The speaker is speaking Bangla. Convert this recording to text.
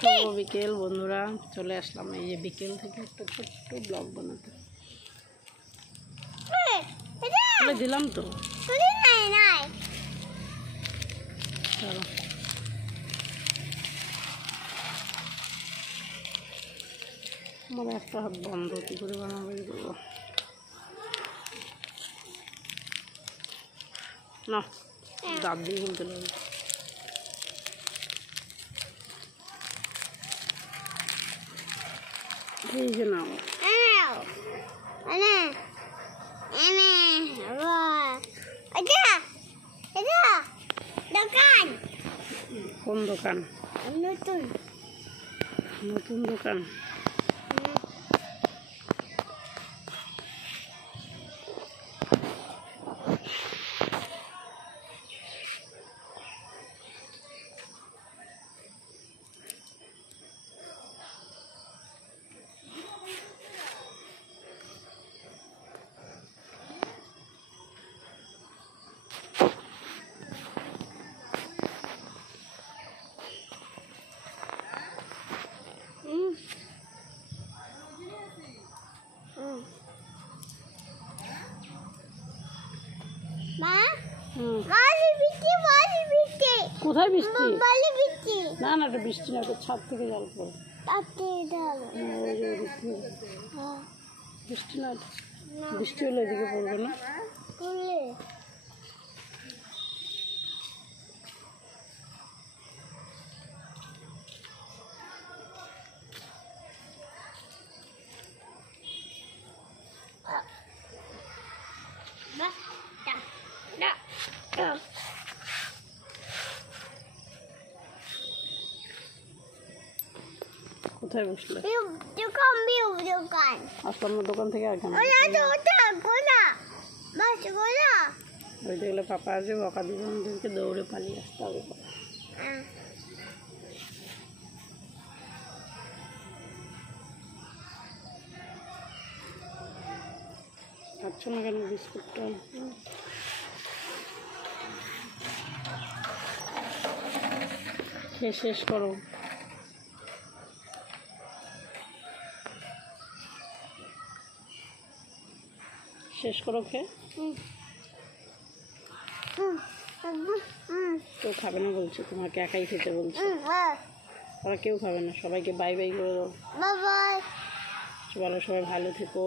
শুভ বিকেল বন্ধুরা, চলে আসলাম এই যে বিকেল থেকে একটা ছোট্ট ব্লগ বানাতে। দিলাম তো, চলো আমার একটা হাত বন্ধ, কী করে বানাবো এগুলো না, দাঁত দিয়ে খুলতে লাগবে। এই যে নাও কোন দোকান? নতুন দোকান। কোথায় বৃষ্টি? না না, এটা বৃষ্টি না, ছাদ থেকে জল পড়ে। বৃষ্টি না, বৃষ্টি হলে এদিকে পড়বে না। কোথায় বসলে? আসলাম না দোকান থেকে। আর কেন ওই দেখলে পাপা আসবে, বকা দিবে, আমাদেরকে দৌড়ে পালিয়ে আসতে হবে। খাচ্ছ না কেন বিস্কুটটা? খেয়ে শেষ করো। শেষ করো খেয়ে। কেউ খাবে না বলছে, তোমাকে একাই খেতে বলছে। ওরা কেউ খাবে না, সবাইকে বাই বাই করে দাও। বলো সবাই ভালো থেকো।